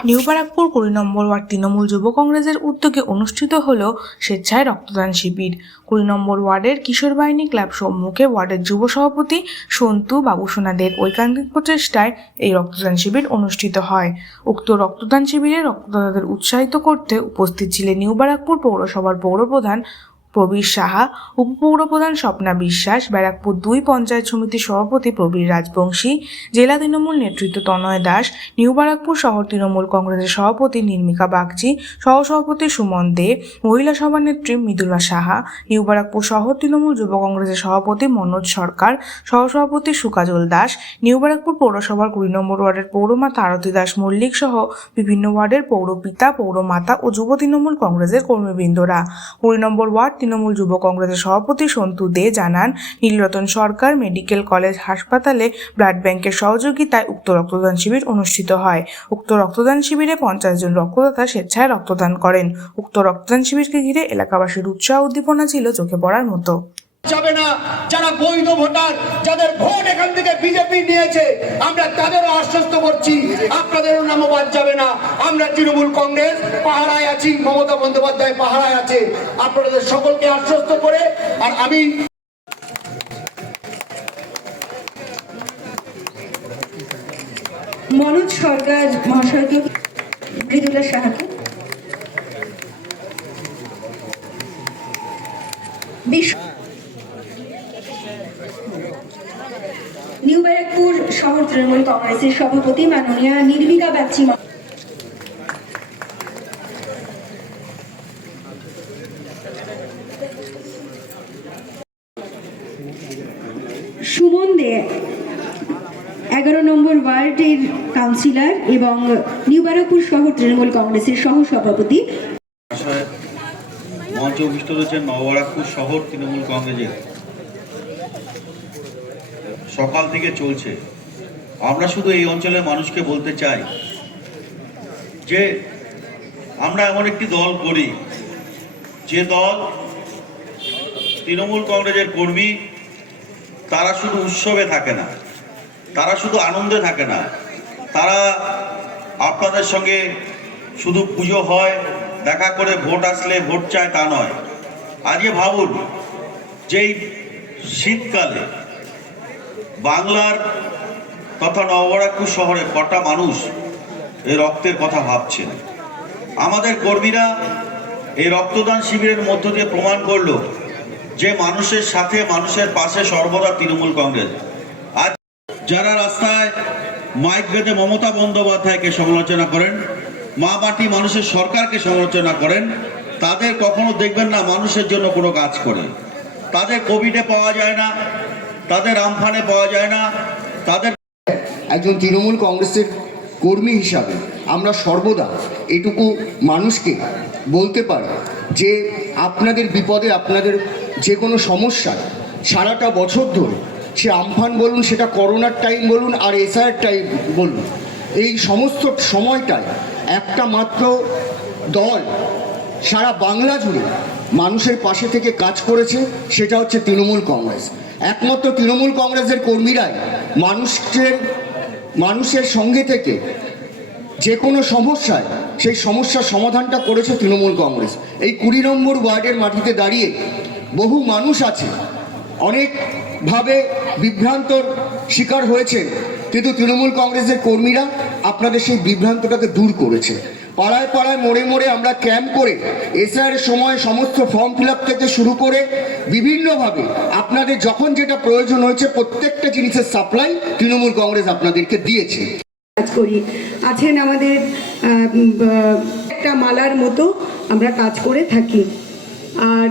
New Barrackpore 20 নম্বর word Trinamool যুব কংগ্রেসের উদ্যোগে অনুষ্ঠিত হল স্বেচ্ছায় রক্তদান শিবির। 20 নম্বর ওয়ার্ডের কিশোর বাহিনী ক্লাব সম্মুখে ওয়ার্ডের যুব সভাপতি সন্তু বাবুসোনাদের ঐকান্তিক প্রচেষ্টায় এই রক্তদান শিবির অনুষ্ঠিত হয়। উক্ত রক্তদান শিবিরে রক্তদাতাদের উৎসাহিত করতে উপস্থিত ছিলেন নিউ ব্যারাকপুর পৌরসভার পৌরপ্রধান প্রবীর সাহা, উপপৌরপ্রধান স্বপ্না বিশ্বাস, ব্যারাকপুর 2 পঞ্চায়েত সমিতির সভাপতি প্রবীর রাজবংশী, জেলা তৃণমূল নেতৃত্ব তনয় দাস, নিউ ব্যারাকপুর শহর তৃণমূল কংগ্রেসের সভাপতি নির্মিকা বাগচি, সহসভাপতি সুমন দে, মহিলা সভানেত্রী মৃদুলা সাহা, নিউ ব্যারাকপুর শহর তৃণমূল যুব কংগ্রেসের সভাপতি মনোজ সরকার, সহসভাপতি সুকাজল দাস, নিউ ব্যারাকপুর পৌরসভার 20 নম্বর ওয়ার্ডের পৌরমাতা আরতি দাস মল্লিক সহ বিভিন্ন ওয়ার্ডের পৌরপিতা, পৌরমাতা ও যুব তৃণমূল কংগ্রেসের কর্মীবৃন্দরা। 20 নম্বর ওয়ার্ড তৃণমূল যুব কংগ্রেসের সভাপতি সন্তু দে জানান, নীলরতন সরকার মেডিকেল কলেজ হাসপাতালে ব্লাড ব্যাংকের সহযোগিতায় উক্ত রক্তদান শিবির অনুষ্ঠিত হয়। উক্ত রক্তদান শিবিরে 50 জন রক্তদাতা স্বেচ্ছায় রক্তদান করেন। উক্ত রক্তদান শিবিরকে ঘিরে এলাকাবাসীর উৎসাহ উদ্দীপনা ছিল চোখে পড়ার মতো। যাবে না, যারা বৈধ ভোটার, যাদের ভোট এখান থেকে বিজেপি নিয়েছে, আমরা তাদেরও আশ্বস্ত করছি আপনাদেরও নাম বাদ যাবে না। আমরা তৃণমূল কংগ্রেস পাহারায় আছি, মমতা বন্দ্যোপাধ্যায় পাহারায় আছে, আপনাদের সকলকে আশ্বস্ত করে। আর আমি মনোজ সরকার মহাশয়কে, মৃদুলা সাহাকে, নিউ ব্যারাকপুর শহর তৃণমূল কংগ্রেসের সভাপতি মাননীয়া নির্মিকা বাগচি, সুমন দে 11 নম্বর ওয়ার্ডের কাউন্সিলর এবং নিউ ব্যারাকপুর শহর তৃণমূল কংগ্রেসের সহসভাপতি। মঞ্চে উপস্থিত রয়েছেন নববারাকপুর শহর তৃণমূল কংগ্রেসের। সকাল থেকে চলছে। আমরা শুধু এই অঞ্চলের মানুষকে বলতে চাই যে আমরা এমন একটি দল করি যে দল তৃণমূল কংগ্রেসের কর্মী, তারা শুধু উৎসবে থাকে না, তারা শুধু আনন্দে থাকে না, তারা আপনাদের সঙ্গে শুধু পুজো হয়, দেখা করে ভোট আসলে ভোট চায় তা নয়। আজকে ভাবুন, যেই শীতকালে বাংলার তথা নববারাকপুর শহরে কটা মানুষ এই রক্তের কথা ভাবছেন। আমাদের কর্মীরা এই রক্তদান শিবিরের মধ্য দিয়ে প্রমাণ করল যে মানুষের সাথে, মানুষের পাশে সর্বদা তৃণমূল কংগ্রেস। আজ যারা রাস্তায় মাইক বেঁধে মমতা বন্দ্যোপাধ্যায়কে সমালোচনা করেন, মা মাটি মানুষের সরকারকে সমালোচনা করেন, তাদের কখনো দেখবেন না মানুষের জন্য কোনো কাজ করে। তাদের কোভিডে পাওয়া যায় না, তাদের আমফানে পাওয়া যায় না, তাদের একজন তৃণমূল কংগ্রেসের কর্মী হিসাবে আমরা সর্বদা এটুকু মানুষকে বলতে পারি যে আপনাদের বিপদে, আপনাদের যে কোনো সমস্যায় সারাটা বছর ধরে, সে আমফান বলুন, সেটা করোনার টাইম বলুন, আর এসআর টাইম বলুন, এই সমস্ত সময়টায় একটা মাত্র দল সারা বাংলা জুড়ে মানুষের পাশে থেকে কাজ করেছে, সেটা হচ্ছে তৃণমূল কংগ্রেস। একমাত্র তৃণমূল কংগ্রেসের কর্মীরাই মানুষের সঙ্গে থেকে যে কোনো সমস্যায় সেই সমস্যার সমাধানটা করেছে তৃণমূল কংগ্রেস। এই 20 নম্বর ওয়ার্ডের মাটিতে দাঁড়িয়ে বহু মানুষ আছে, অনেকভাবে বিভ্রান্তর শিকার হয়েছে, কিন্তু তৃণমূল কংগ্রেসের কর্মীরা আপনাদের সেই বিভ্রান্তটাকে দূর করেছে। পাড়ায় পাড়ায়, মোড়ে মোড়ে আমরা ক্যাম্প করে এসআর সময় সমস্ত ফর্ম ফিল আপ থেকে শুরু করে বিভিন্নভাবে আপনাদের যখন যেটা প্রয়োজন হয়েছে প্রত্যেকটা জিনিসের সাপ্লাই তৃণমূল কংগ্রেস আপনাদেরকে দিয়েছে। কাজ করি আছেন আমাদের একটা মালার মতো আমরা কাজ করে থাকি। আর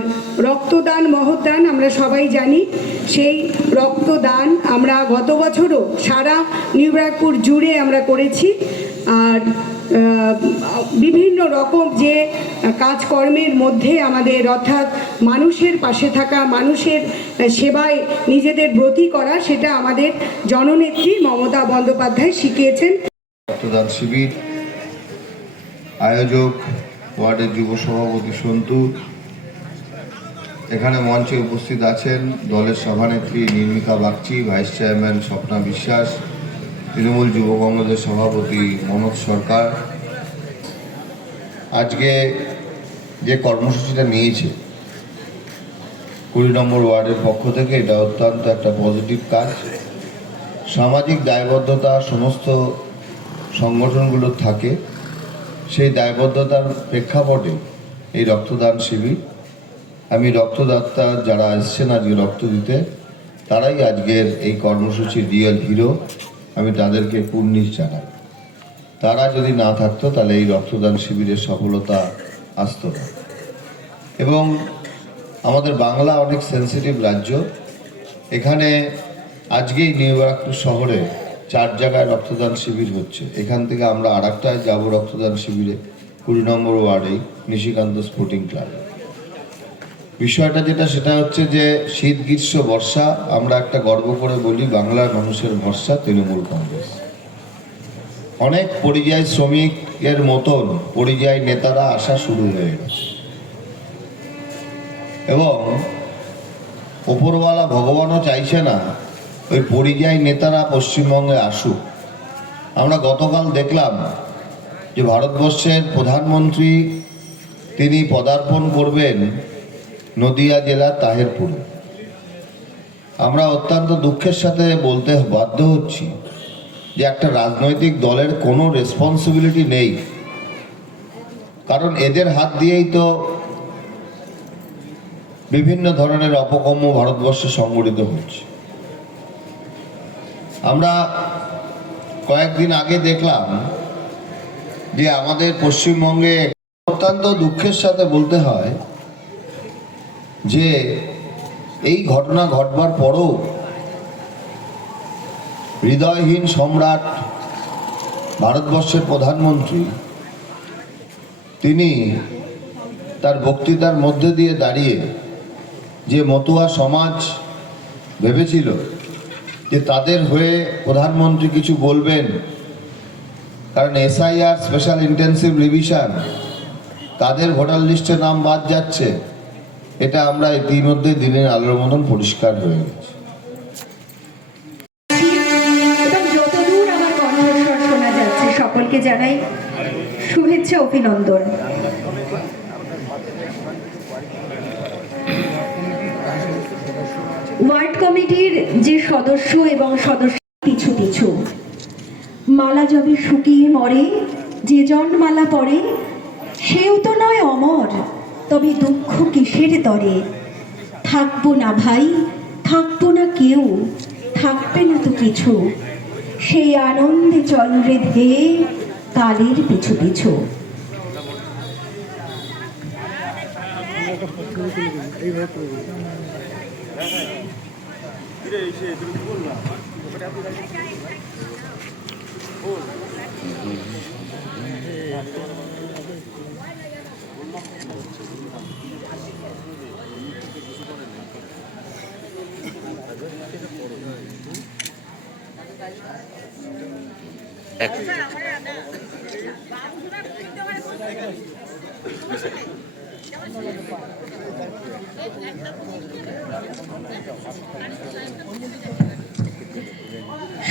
রক্তদান মহৎদান আমরা সবাই জানি। সেই রক্তদান আমরা গত বছরও সারা নিউ ব্যারাকপুর জুড়ে আমরা করেছি। আর বিভিন্ন রকম যে কাজকর্মের মধ্যে আমাদের, অর্থাৎ মানুষের পাশে থাকা, মানুষের সেবায় নিজেদের ব্রতী করা, সেটা আমাদের জননেত্রী মমতা বন্দ্যোপাধ্যায় শিখিয়েছেন। রক্তদান শিবির আয়োজক ওয়ার্ডের যুব সভাপতি সন্তু, এখানে মঞ্চে উপস্থিত আছেন দলের সভানেত্রী নির্মিকা বাগচি, ভাইস চেয়ারম্যান স্বপ্না বিশ্বাস, তৃণমূল যুব কংগ্রেসের সভাপতি মনোজ সরকার, আজকে যে কর্মসূচিটা নিয়েছে 20 নম্বর ওয়ার্ডের পক্ষ থেকে, এটা অত্যন্ত একটা পজিটিভ কাজ। সামাজিক দায়বদ্ধতা সমস্ত সংগঠনগুলোর থাকে, সেই দায়বদ্ধতার প্রেক্ষাপটে এই রক্তদান শিবির। আমি রক্তদাতা যারা এসছেন আজকে রক্ত দিতে, তারাই আজকের এই কর্মসূচির রিয়েল হিরো। আমি তাদেরকে কুর্নিশ জানাই। তারা যদি না থাকতো তাহলে এই রক্তদান শিবিরের সফলতা আসতো না। এবং আমাদের বাংলা অনেক সেন্সিটিভ রাজ্য, এখানে আজকেই নিউ ব্যারাকপুর শহরে 4 জায়গায় রক্তদান শিবির হচ্ছে। এখান থেকে আমরা আরেকটায় যাব রক্তদান শিবিরে 20 নম্বর ওয়ার্ডেই নিশিকান্ত স্পোর্টিং ক্লাব। বিষয়টা সেটা হচ্ছে যে শীত গ্রীষ্ম বর্ষা আমরা একটা গর্ব করে বলি বাংলার মানুষের ভরসা তৃণমূল কংগ্রেস। অনেক পরিযায়ী শ্রমিকের মতন পরিযায়ী নেতারা আসা শুরু হয়ে গেছে এবং ওপরওয়ালা ভগবানও চাইছে না ওই পরিযায়ী নেতারা পশ্চিমবঙ্গে আসুক। আমরা গতকাল দেখলাম যে ভারতবর্ষের প্রধানমন্ত্রী তিনি পদার্পণ করবেন নদিয়া জেলার তাহেরপুরে। আমরা অত্যন্ত দুঃখের সাথে বলতে বাধ্য হচ্ছি যে একটা রাজনৈতিক দলের কোনো রেসপন্সিবিলিটি নেই, কারণ এদের হাত দিয়েই তো বিভিন্ন ধরনের অপকর্ম ভারতবর্ষে সংগঠিত হচ্ছে। আমরা কয়েকদিন আগে দেখলাম যে আমাদের পশ্চিমবঙ্গে অত্যন্ত দুঃখের সাথে বলতে হয় যে এই ঘটনা ঘটবার পরও হৃদয়হীন সম্রাট ভারতবর্ষের প্রধানমন্ত্রী তিনি তার বক্তৃতার মধ্যে দিয়ে দাঁড়িয়ে যে মতুয়া সমাজ ভেবেছিল যে তাদের হয়ে প্রধানমন্ত্রী কিছু বলবেন, কারণ SIR স্পেশাল ইন্টেন্সিভ রিভিশন তাদের ভোটার লিস্টে নাম বাদ যাচ্ছে, এটা আমরা ইতিমধ্যে দিনের আলোর মতন পরিষ্কার হয়ে গেছে। এবং যতদূর আমার কণ্ঠস্বর শোনা যাচ্ছে সকলকে জানাই শুভেচ্ছা, অভিনন্দন। ওয়ার্ড কমিটির যে সদস্য এবং সদস্য পিছু পিছু মালা যবে শুকিয়ে মরে, যে জন মালা পড়ে সেও তো নয় অমর, তবে দুঃখ কিসের তরে। থাকবো না ভাই, থাকবো না কেউ, থাকবে না তো কিছু, সেই আনন্দে চন্দ্রে ধেয়ে কালের পিছু পিছু।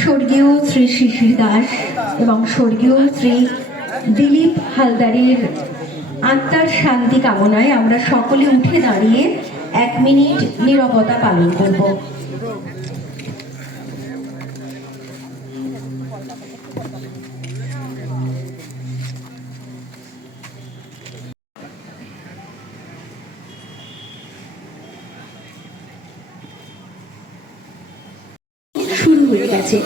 স্বর্গীয় শ্রী শিশির দাস এবং স্বর্গীয় শ্রী দিলীপ হালদারের আত্মার শান্তি কামনায় আমরা সকলে উঠে দাঁড়িয়ে 1 মিনিট নীরবতা পালন করব। শুরু হয়ে গেছে।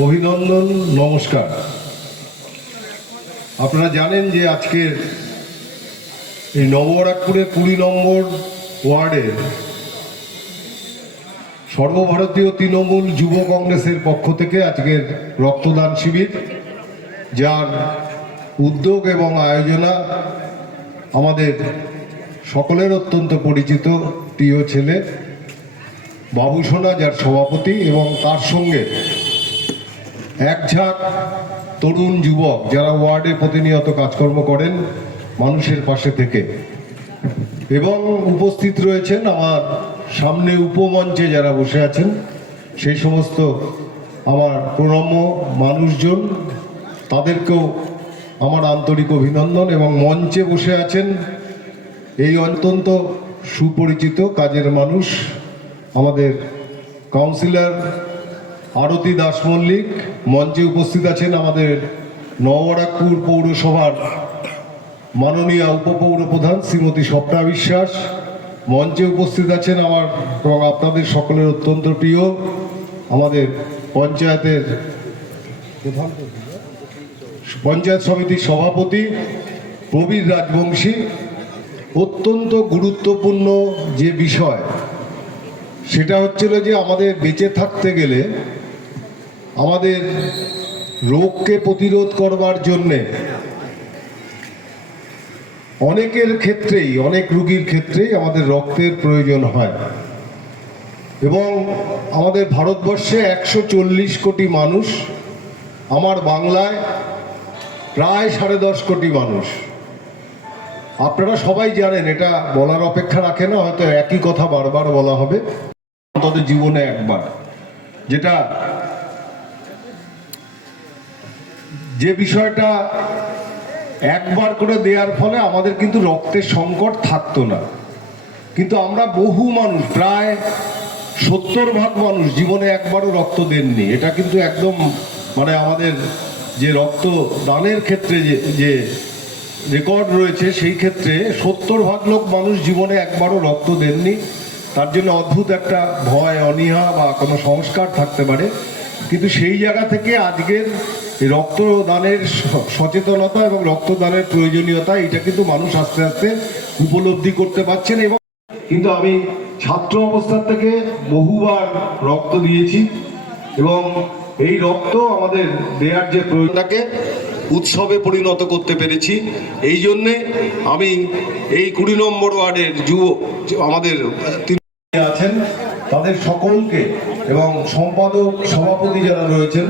অভিনন্দন, নমস্কার। আপনারা জানেন যে আজকের এই নবরাগপুরের 20 নম্বর ওয়ার্ডের সর্বভারতীয় তৃণমূল যুব কংগ্রেসের পক্ষ থেকে আজকের রক্তদান শিবির, যার উদ্যোগ এবং আয়োজনা আমাদের সকলের অত্যন্ত পরিচিত প্রিয় ছেলে বাবুসোনা, যার সভাপতি, এবং তার সঙ্গে এক ঝাঁক তরুণ যুবক যারা ওয়ার্ডে প্রতিনিয়ত কাজকর্ম করেন মানুষের পাশে থেকে। এবং উপস্থিত রয়েছেন আমার সামনে উপমঞ্চে যারা বসে আছেন সেই সমস্ত আমার প্রণম্য মানুষজন, তাদেরকেও আমার আন্তরিক অভিনন্দন। এবং মঞ্চে বসে আছেন এই অত্যন্ত সুপরিচিত কাজের মানুষ আমাদের কাউন্সিলর আরতি দাস মল্লিক। মঞ্চে উপস্থিত আছেন আমাদের নবরাগপুর পৌরসভার মাননীয় উপপৌর প্রধান শ্রীমতী স্বপ্না বিশ্বাস। মঞ্চে উপস্থিত আছেন আমার এবং আপনাদের সকলের অত্যন্ত প্রিয় আমাদের পঞ্চায়েত সমিতির সভাপতি প্রবীর রাজবংশী। অত্যন্ত গুরুত্বপূর্ণ যে বিষয় সেটা হচ্ছিল যে আমাদের বেঁচে থাকতে গেলে আমাদের রোগকে প্রতিরোধ করবার জন্যে অনেকের ক্ষেত্রেই, অনেক রোগীর ক্ষেত্রেই আমাদের রক্তের প্রয়োজন হয়। এবং আমাদের ভারতবর্ষে 140 কোটি মানুষ, আমার বাংলায় প্রায় 10.5 কোটি মানুষ। আপনারা সবাই জানেন, এটা বলার অপেক্ষা রাখে না, হয়তো একই কথা বারবার বলা হবে তাদের জীবনে একবার, যেটা যে বিষয়টা একবার করে দেওয়ার ফলে আমাদের কিন্তু রক্তের সংকট থাকতো না। কিন্তু আমরা বহু মানুষ, প্রায় 70% মানুষ জীবনে একবারও রক্ত দেননি। এটা কিন্তু একদম মানে আমাদের যে রক্ত দানের ক্ষেত্রে যে রেকর্ড রয়েছে সেই ক্ষেত্রে 70% লোক মানুষ জীবনে একবারও রক্ত দেননি। তার জন্য অদ্ভুত একটা ভয়, অনীহা বা কোনো সংস্কার থাকতে পারে। কিন্তু সেই জায়গা থেকে আজকের রক্তদানের সচেতনতা এবং রক্তদানের প্রয়োজনীয়তা, এটা কিন্তু মানুষ আস্তে আস্তে উপলব্ধি করতে পারছেন। এবং কিন্তু আমি ছাত্র অবস্থার থেকে বহুবার রক্ত দিয়েছি এবং এই রক্ত আমাদের দেওয়ার যে প্রয়োজনটাকে উৎসবে পরিণত করতে পেরেছি। এই জন্যে আমি এই 20 নম্বর ওয়ার্ডের আমাদের আছেন তাদের সকলকে এবং সম্পাদক সভাপতি যারা রয়েছেন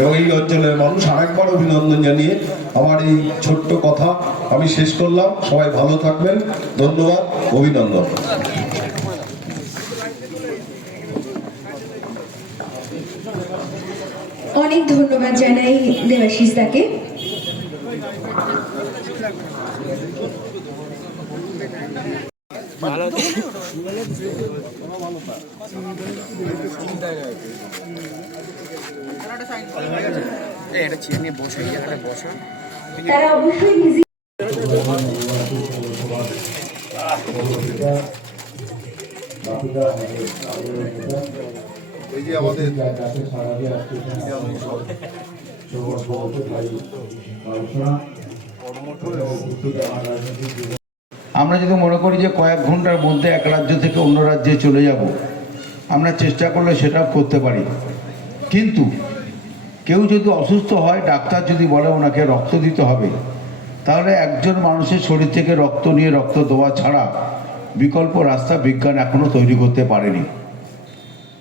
এবং এই অঞ্চলের মানুষ আরেকবার অভিনন্দন জানিয়ে আমার এই ছোট্ট কথা আমি শেষ করলাম। সবাই ভালো থাকবেন, ধন্যবাদ, অভিনন্দন। অনেক ধন্যবাদ জানাই দেবাশিস দাকে। তারা অবশ্যই বিজি। এই যে আমাদের আমরা যদি মনে করি যে কয়েক ঘন্টার মধ্যে এক রাজ্য থেকে অন্য রাজ্যে চলে যাব, আমরা চেষ্টা করলে সেটাও করতে পারি। কিন্তু কেউ যদি অসুস্থ হয়, ডাক্তার যদি বলে ওনাকে রক্ত দিতে হবে, তাহলে একজন মানুষের শরীর থেকে রক্ত নিয়ে রক্ত দেওয়া ছাড়া বিকল্প রাস্তা বিজ্ঞান এখনও তৈরি করতে পারেনি।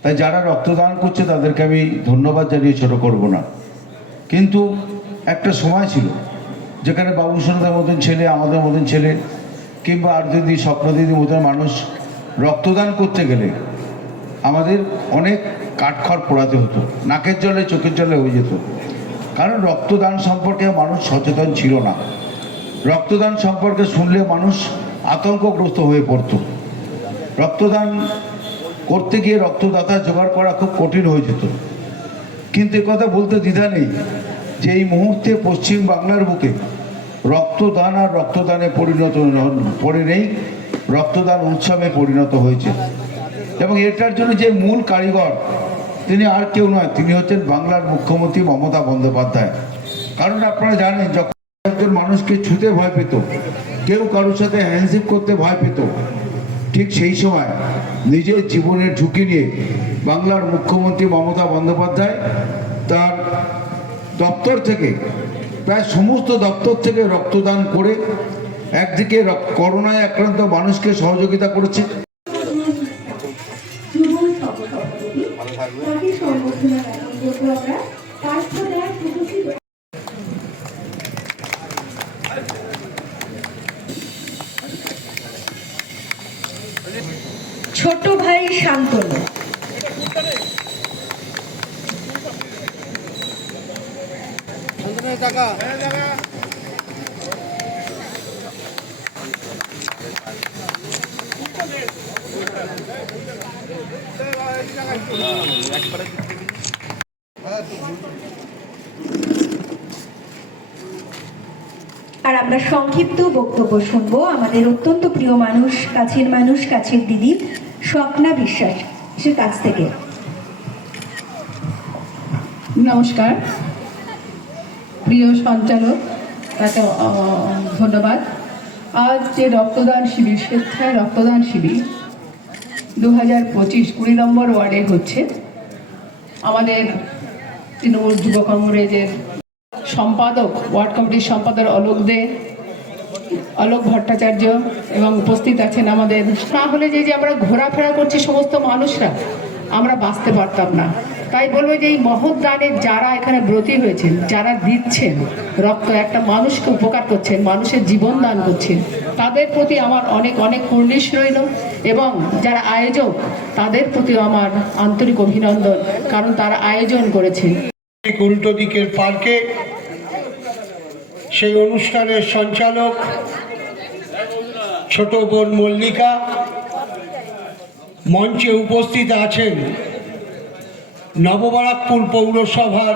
তাই যারা রক্তদান করছে তাদেরকে আমি ধন্যবাদ জানিয়ে ছোটো করব না। কিন্তু একটা সময় ছিল যেখানে বাবুসোনাদের মতন ছেলে, আমাদের মতন ছেলে, কিংবা আর যদি স্বপ্নদিদির মতন মানুষ রক্তদান করতে গেলে আমাদের অনেক কাঠখড় পোড়াতে হতো, নাকের জলে চোখের জলে হয়ে যেত। কারণ রক্তদান সম্পর্কে মানুষ সচেতন ছিল না। রক্তদান সম্পর্কে শুনলে মানুষ আতঙ্কগ্রস্ত হয়ে পড়ত। রক্তদান করতে গিয়ে রক্তদাতা জোগাড় করা খুব কঠিন হয়ে যেত। কিন্তু একথা বলতে দ্বিধা নেই যে এই মুহূর্তে পশ্চিম বাংলার বুকে রক্তদান আর রক্তদানে পরিণত পড়ে নেই, রক্তদান উৎসবে পরিণত হয়েছে। এবং এটার জন্য যে মূল কারিগর তিনি আর কেউ নয়, তিনি হচ্ছেন বাংলার মুখ্যমন্ত্রী মমতা বন্দ্যোপাধ্যায়। কারণ আপনারা জানেন, যখন একজন মানুষকে ছুতে ভয় পেত, কেউ কারোর সাথে হ্যান্ডশেক করতে ভয় পেত, ঠিক সেই সময় নিজের জীবনের ঝুঁকি নিয়ে বাংলার মুখ্যমন্ত্রী মমতা বন্দ্যোপাধ্যায় তার দপ্তর থেকে, প্রায় সমস্ত দপ্তর থেকে রক্তদান করে একদিকে করোনায় আক্রান্ত মানুষকে সহযোগিতা করেছে। ছোট ভাই শান্তনু। আর আমরা সংক্ষিপ্ত বক্তব্য শুনবো আমাদের অত্যন্ত প্রিয় মানুষ, কাছের দিদি স্বপ্না বিশ্বাসের কাছ থেকে। নমস্কার, প্রিয় সঞ্চালক, তাকে ধন্যবাদ। আজ যে রক্তদান শিবির, স্বেচ্ছায় রক্তদান শিবির 2025 20 নম্বর ওয়ার্ডে হচ্ছে, আমাদের তৃণমূল যুব কংগ্রেসের সম্পাদক, ওয়ার্ড কমিটির সম্পাদক অলোক ভট্টাচার্য এবং উপস্থিত আছেন আমাদের। না হলে যে আমরা ঘোরাফেরা করছি সমস্ত মানুষরা, আমরা বাঁচতে পারতাম না। তাই বলবো যে এই মহৎ দানে যারা এখানে ব্রতী হয়েছেন, যারা দিচ্ছেন রক্ত, একটা মানুষকে উপকার করছেন, মানুষের জীবন দান করছেন, তাদের প্রতি আমার অনেক অনেক কুর্নিশ রইল। এবং যারা আয়োজক, তাদের প্রতিও আমার আন্তরিক অভিনন্দন, কারণ তারা আয়োজন করেছেন। উল্টো দিকের পার্কে সেই অনুষ্ঠানের সঞ্চালক ছোট বোন মল্লিকা, মঞ্চে উপস্থিত আছেন নববারাকপুর পৌরসভার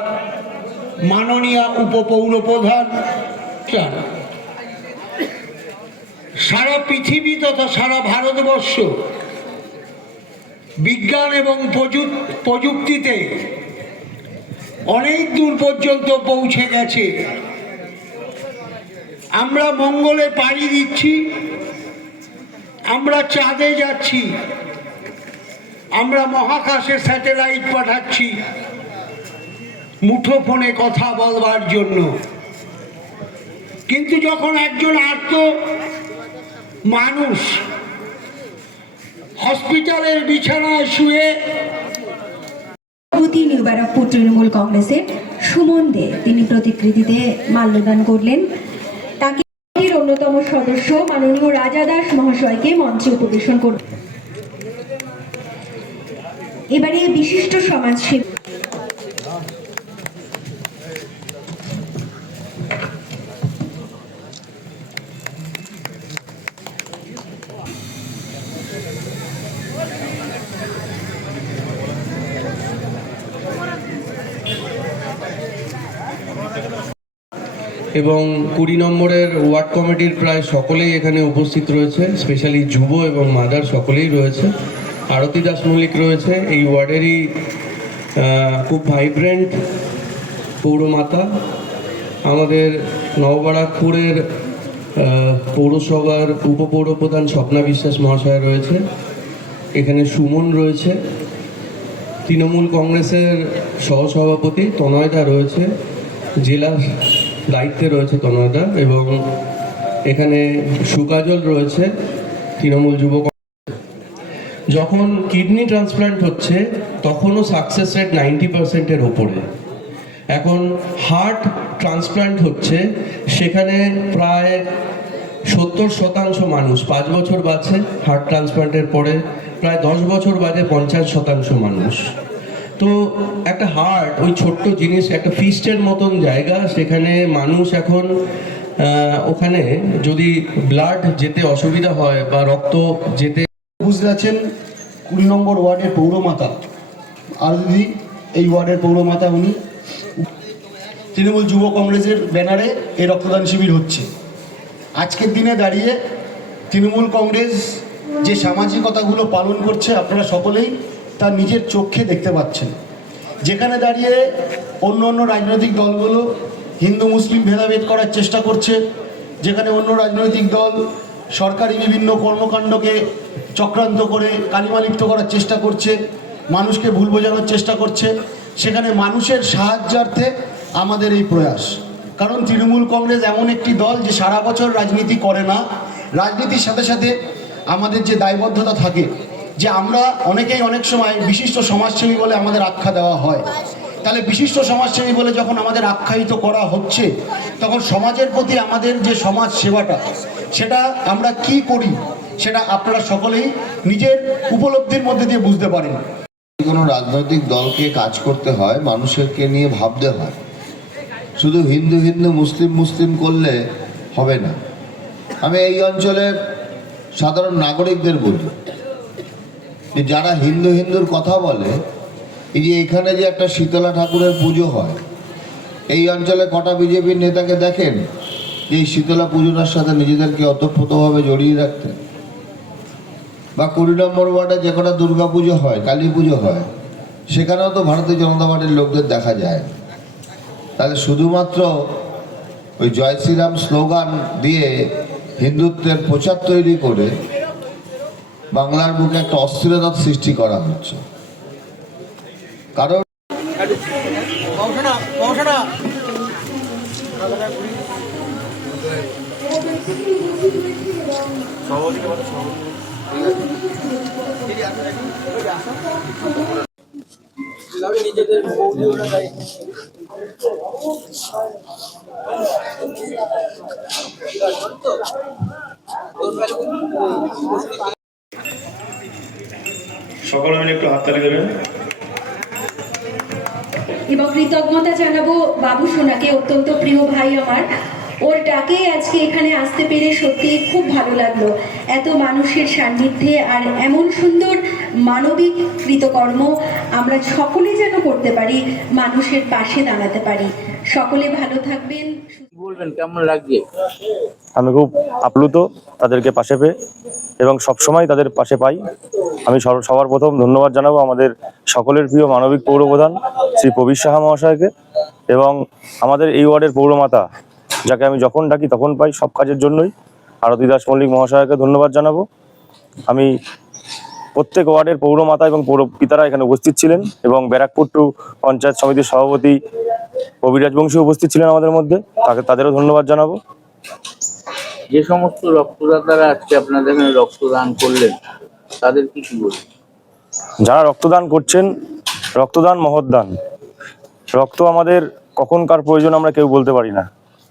মাননীয় উপপৌরপ্রধান। সারা পৃথিবী তথা সারা ভারতবর্ষ বিজ্ঞান এবং প্রযুক্তিতে অনেক দূর পর্যন্ত পৌঁছে গেছে। আমরা মঙ্গলে পাড়ি দিচ্ছি, আমরা চাঁদে যাচ্ছি, আমরা মহাকাশে স্যাটেলাইট পাঠাচ্ছি মুঠোফোনে কথা বলবার জন্য। কিন্তু যখন একজন আর্ত মানুষ হসপিটালের বিছানায় শুয়ে, নিউ ব্যারাকপুর তৃণমূল কংগ্রেসের সুমন দে, তিনি প্রতিকৃতিতে মাল্যদান করলেন। তাকে অন্যতম সদস্য মাননীয় রাজা দাস মহাশয়কে মঞ্চে উপবেশন করলেন। এবারে বিশিষ্ট সমাজসেবী এবং 20 নম্বরের ওয়ার্ড কমিটির প্রায় সকলেই এখানে উপস্থিত রয়েছে, স্পেশালি যুব এবং মাদার সকলেই রয়েছে। আরতি দাস মল্লিক রয়েছে, এই ওয়ার্ডেরই খুব ভাইব্রেন্ট পৌরমাতা। আমাদের নববারাকপুরের পৌরসভার উপপৌরপ্রধান স্বপ্না বিশ্বাস মহাশয় রয়েছে, এখানে সুমন রয়েছে, তৃণমূল কংগ্রেসের সহসভাপতি তনয়দা রয়েছে, জেলার দায়িত্বে রয়েছে তনয়দা, এবং এখানে সুকাজল রয়েছে তৃণমূল যুব। যখন কিডনি ট্রান্সপ্লান্ট হচ্ছে তখনও সাকসেস রেট 90%-এর ওপরে। এখন হার্ট ট্রান্সপ্লান্ট হচ্ছে, সেখানে প্রায় 70% মানুষ 5 বছর বাঁচে, হার্ট ট্রান্সপ্লান্টের পরে প্রায় 10 বছর বাদে 50% মানুষ। তো একটা হার্ট ওই ছোট্ট জিনিস, একটা ফিস্টের মতন জায়গা, সেখানে মানুষ এখন ওখানে যদি ব্লাড যেতে অসুবিধা হয় বা রক্ত যেতে। বুঝতে আছেন 20 নম্বর ওয়ার্ডের পৌরমাতা আর দিদি, এই ওয়ার্ডের পৌরমাতা উনি। তৃণমূল যুব কংগ্রেসের ব্যানারে এই রক্তদান শিবির হচ্ছে। আজকের দিনে দাঁড়িয়ে তৃণমূল কংগ্রেস যে সামাজিকতাগুলো পালন করছে, আপনারা সকলেই তার নিজের চোখে দেখতে পাচ্ছেন। যেখানে দাঁড়িয়ে অন্য অন্য রাজনৈতিক দলগুলো হিন্দু মুসলিম ভেদাভেদ করার চেষ্টা করছে, যেখানে অন্য রাজনৈতিক দল সরকারি বিভিন্ন কর্মকাণ্ডকে চক্রান্ত করে কালিমালিপ্ত করার চেষ্টা করছে, মানুষকে ভুল বোঝানোর চেষ্টা করছে, সেখানে মানুষের সাহায্যার্থে আমাদের এই প্রয়াস। কারণ তৃণমূল কংগ্রেস এমন একটি দল যে সারা বছর রাজনীতি করে না, রাজনীতির সাথে সাথে আমাদের যে দায়বদ্ধতা থাকে, যে আমরা অনেকেই অনেক সময় বিশিষ্ট সমাজসেবী বলে আমাদের আখ্যা দেওয়া হয়। তাহলে বিশিষ্ট সমাজসেবী বলে যখন আমাদের আখ্যায়িত করা হচ্ছে, তখন সমাজের প্রতি আমাদের যে সমাজ সেবাটা, সেটা আমরা কি করি সেটা আপনারা সকলেই নিজের উপলব্ধির মধ্যে দিয়ে বুঝতে পারেন। কোনো রাজনৈতিক দলকে কাজ করতে হয়, মানুষকে নিয়ে ভাবতে হয়। শুধু হিন্দু হিন্দু মুসলিম মুসলিম করলে হবে না। আমি এই অঞ্চলের সাধারণ নাগরিকদের বলি যে যারা হিন্দু হিন্দুর কথা বলে, এই যে এখানে যে একটা শীতলা ঠাকুরের পুজো হয়, এই অঞ্চলে কটা বিজেপির নেতাকে দেখেন যে এই শীতলা পুজোটার সাথে নিজেদেরকে অতপ্রতভাবে জড়িয়ে রাখতেন? বা 20 নম্বর ওয়ার্ডে যে কটা দুর্গা পুজো হয়, কালী পুজো হয়, সেখানেও তো ভারতীয় জনতা পার্টির লোকদের দেখা যায়। তাহলে শুধুমাত্র ওই জয় শ্রীরাম স্লোগান দিয়ে হিন্দুত্বের প্রচার তৈরি করে বাংলার বুকে একটা অস্থিরতার সৃষ্টি করা হচ্ছে। কারণ সকলে মিলে একটু হাততালি দেবেন। এবং কৃতজ্ঞতা জানাবো বাবু সোনাকে, অত্যন্ত প্রিয় ভাই আমার। ওর ডাকে আজকে এখানে আসতে পেরে সত্যি খুব ভালো লাগলো। এত মানুষের সান্নিধ্যে আর এমন সুন্দর মানবিক কৃতকর্ম আমরা সকলে যেন করতে পারি, মানুষের পাশে দাঁড়াতে পারি। সকলে ভালো থাকবেন। বলবেন কেমন লাগছে? আমি খুব আপ্লুত তাদেরকে পাশে পেয়ে, এবং সবসময় তাদের পাশে পাই। আমি সবার প্রথম ধন্যবাদ জানাবো আমাদের সকলের প্রিয় মানবিক পৌরপ্রধান শ্রী প্রবীর সাহা মহাশয়কে, এবং আমাদের এই ওয়ার্ডের পৌরমাতা, যাকে আমি যখন ডাকি তখন পাই সব কাজের জন্যই, আরতি দাস মল্লিক মহাশয়কে ধন্যবাদ জানাবো। আমি প্রত্যেক ওয়ার্ডের পৌরমাতা এবং পৌরপিতারা এখানে উপস্থিত ছিলেন, এবং ব্যারাকপুর টু পঞ্চায়েত সমিতির সভাপতি কবিরাজ বংশী উপস্থিত ছিলেন আমাদের মধ্যে, তাদেরও ধন্যবাদ জানাবো। যে সমস্ত রক্তদাতারা আজকে আপনাদের এখানে রক্তদান করলেন, তাদের কি বলবেন? যারা রক্তদান করছেন, রক্তদান মহৎদান। রক্ত আমাদের কখনকার প্রয়োজন আমরা কেউ বলতে পারি না।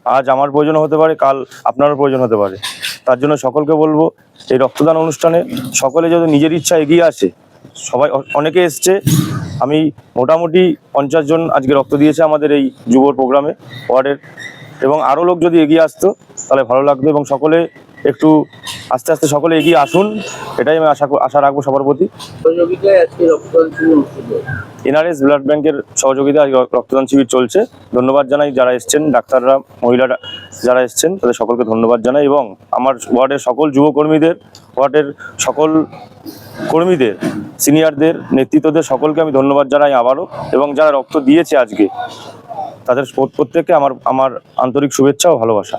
আজ আমার প্রয়োজন হতে পারে, কাল আপনারও প্রয়োজন হতে পারে। তার জন্য সকলকে বলবো, এই রক্তদান অনুষ্ঠানে সকলে যদি নিজের ইচ্ছা এগিয়ে আসে। সবাই অনেকে এসছে, আমি মোটামুটি 50 জন আজকে রক্ত দিয়েছে আমাদের এই যুবর প্রোগ্রামে ওয়ার্ডের, এবং আরও লোক যদি এগিয়ে আসতো তাহলে ভালো লাগতো। এবং সকলে একটু আস্তে আস্তে সকলে এগিয়ে আসুন, এটাই আমি আশা রাখবো সবার প্রতি। সহযোগিতায় আজকে রক্তদান শিবির অনুষ্ঠিত হয়েছে। এনআরএস ব্লাড ব্যাংকের সহযোগিতায় রক্তদান শিবির চলছে। ধন্যবাদ জানাই যারা এসছেন, ডাক্তাররা, মহিলারা যারা এসছেন, তাদের সকলকে ধন্যবাদ জানাই। এবং আমার ওয়ার্ডের সকল যুবকর্মীদের, ওয়ার্ডের সকল কর্মীদের, সিনিয়রদের, নেতৃত্বদের সকলকে আমি ধন্যবাদ জানাই আবারও। এবং যারা রক্ত দিয়েছে আজকে, তাদের প্রত্যেককে আমার আন্তরিক শুভেচ্ছা ও ভালোবাসা।